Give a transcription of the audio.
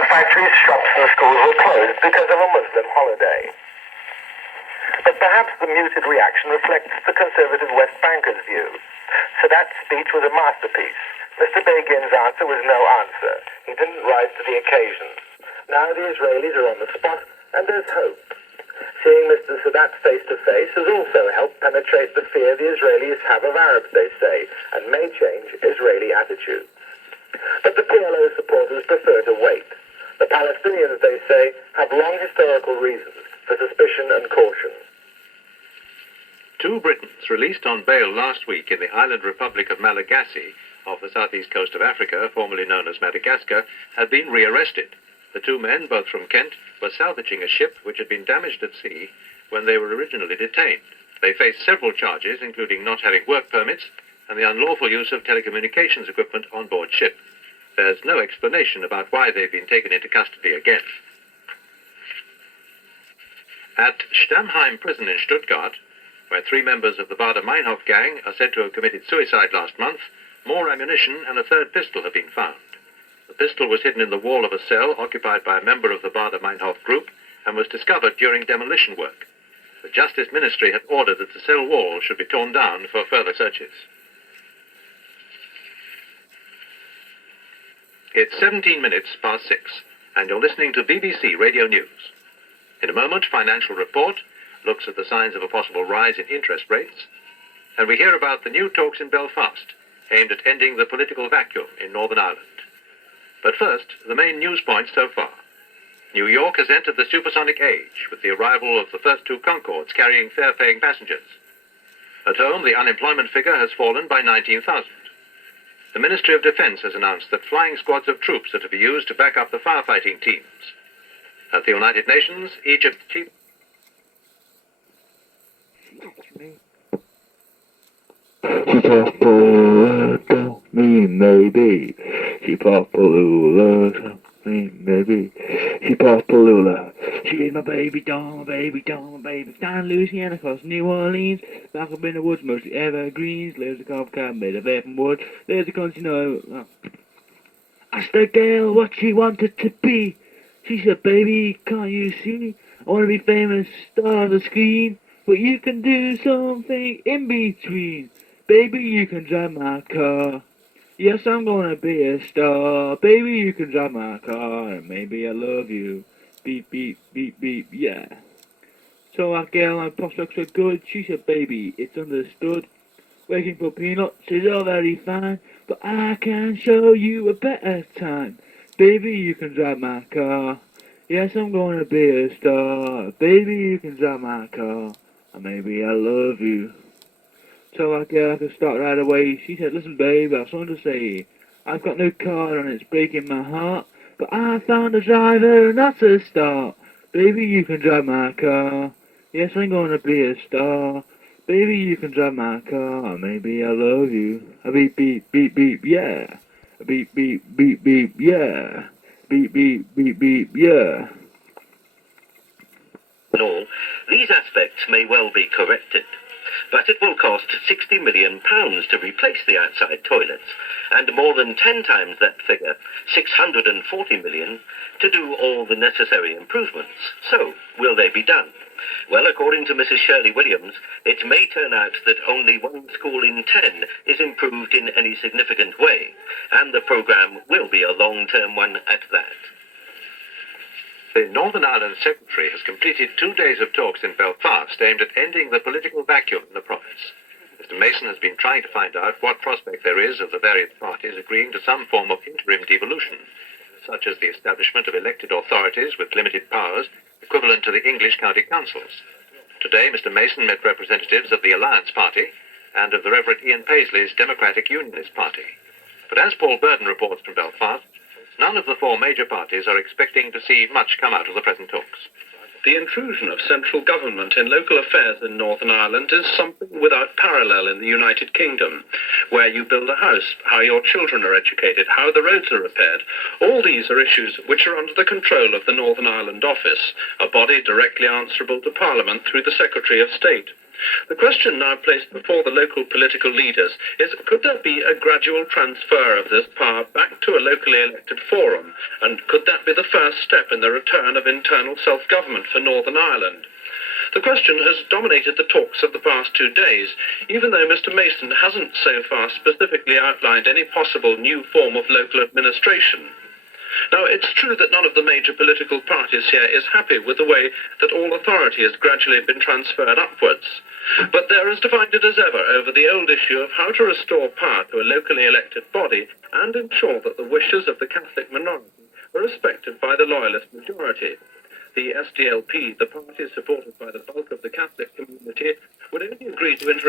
Some factories, shops and schools were closed because of a Muslim holiday. But perhaps the muted reaction reflects the conservative West Banker's view. Sadat's speech was a masterpiece. Mr. Begin's answer was no answer. He didn't rise to the occasion. Now the Israelis are on the spot, and there's hope. Seeing Mr. Sadat face to face has also helped penetrate the fear the Israelis have of Arabs, they say, and may change Israeli attitudes. But the PLO supporters prefer to wait. The Palestinians, they say, have long historical reasons for suspicion and caution. Two Britons released on bail last week in the island republic of Malagasy, off the southeast coast of Africa, formerly known as Madagascar, had been rearrested. The two men, both from Kent, were salvaging a ship which had been damaged at sea when they were originally detained. They faced several charges, including not having work permits and the unlawful use of telecommunications equipment on board ship. There's no explanation about why they've been taken into custody again. At Stammheim prison in Stuttgart, where three members of the Baader-Meinhof gang are said to have committed suicide last month, more ammunition and a third pistol have been found. The pistol was hidden in the wall of a cell occupied by a member of the Baader-Meinhof group and was discovered during demolition work. The Justice Ministry had ordered that the cell wall should be torn down for further searches. It's 17 minutes past 6, and you're listening to BBC Radio News. In a moment, Financial Report looks at the signs of a possible rise in interest rates, and we hear about the new talks in Belfast, aimed at ending the political vacuum in Northern Ireland. But first, the main news points so far. New York has entered the supersonic age with the arrival of the first two Concords carrying fare-paying passengers. At home, the unemployment figure has fallen by 19,000. The Ministry of Defense has announced that flying squads of troops are to be used to back up the firefighting teams. At the United Nations, Egypt's chief... Me, maybe. She Popalula, me, maybe. She Popalula. She's my baby doll, my baby doll, my baby. Down in Louisiana, across New Orleans. Back up in the woods, mostly evergreens. Lives a cob cat made of apple wood. There's a country, Asked the girl what she wanted to be. She said, baby, can't you see? I want to be famous, star on the screen. But you can do something in between. Baby, you can drive my car. Yes, I'm gonna be a star. Baby, you can drive my car. And maybe I love you. Beep, beep, beep, beep, yeah. So that girl on prospects are good. She said, baby, it's understood. Waiting for peanuts is all very fine. But I can show you a better time. Baby, you can drive my car. Yes, I'm gonna be a star. Baby, you can drive my car. And maybe I love you. So that girl could start right away. She said, listen babe, I've something to say. I've got no car and it's breaking my heart. But I found a driver and that's a start. Baby, you can drive my car. Yes, I'm gonna be a star. Baby, you can drive my car. Maybe I love you. A beep, beep, beep, beep, yeah. A beep, beep, beep, beep, yeah. Beep, beep, beep, beep, yeah. In all, these aspects may well be corrected. But it will cost £60 million to replace the outside toilets, and more than 10 times that figure, £640 million, to do all the necessary improvements. So, will they be done? Well, according to Mrs. Shirley Williams, it may turn out that only one school in 10 is improved in any significant way, and the programme will be a long-term one at that. The Northern Ireland Secretary has completed 2 days of talks in Belfast aimed at ending the political vacuum in the province. Mr. Mason has been trying to find out what prospect there is of the various parties agreeing to some form of interim devolution, such as the establishment of elected authorities with limited powers, equivalent to the English county councils. Today, Mr. Mason met representatives of the Alliance Party and of the Reverend Ian Paisley's Democratic Unionist Party. But as Paul Burden reports from Belfast, none of the four major parties are expecting to see much come out of the present talks. The intrusion of central government in local affairs in Northern Ireland is something without parallel in the United Kingdom. Where you build a house, how your children are educated, how the roads are repaired. All these are issues which are under the control of the Northern Ireland Office, a body directly answerable to Parliament through the Secretary of State. The question now placed before the local political leaders is, could there be a gradual transfer of this power back to a locally elected forum, and could that be the first step in the return of internal self-government for Northern Ireland? The question has dominated the talks of the past 2 days, even though Mr Mason hasn't so far specifically outlined any possible new form of local administration. Now, it's true that none of the major political parties here is happy with the way that all authority has gradually been transferred upwards. But they're as divided as ever over the old issue of how to restore power to a locally elected body and ensure that the wishes of the Catholic minority are respected by the loyalist majority. The SDLP, the party supported by the bulk of the Catholic community, would only agree to enter